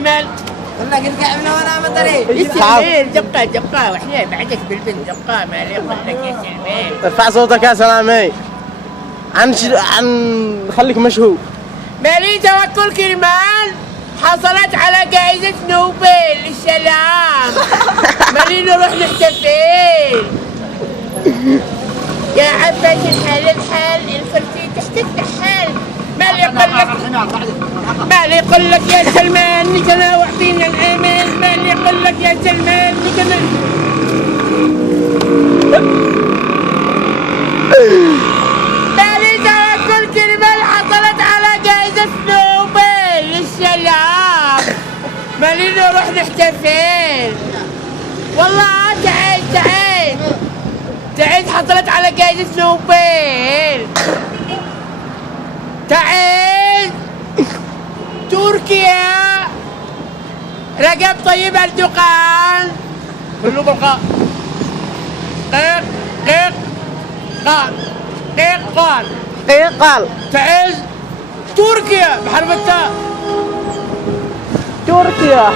مال والله قلت من وانا ما ادري السلمان دقة واحنا بعدك بالبنت دقة ما ليق لك يا سلمان. ارفع صوتك يا سلامي. عن خليك مشهور. مالي توكل كرمان حصلت على جائزة نوبل للسلام. مالي نروح نحتفل يا عباس الحال الكرسي تحت التحال. مالي يقول لك يا سلمان نيكنا واعطينا الامان. مالي يقول لك يا سلمان نيكنا مالي توكل كرمان حصلت على جائزة نوبل للسلام. مالي نروح نحتفل والله. تعيد حصلت على جائزة نوبل. تعيد تركيا رجب طيب اردوغان كله بقى قال تعيد تركيا بحرف التاء. تركيا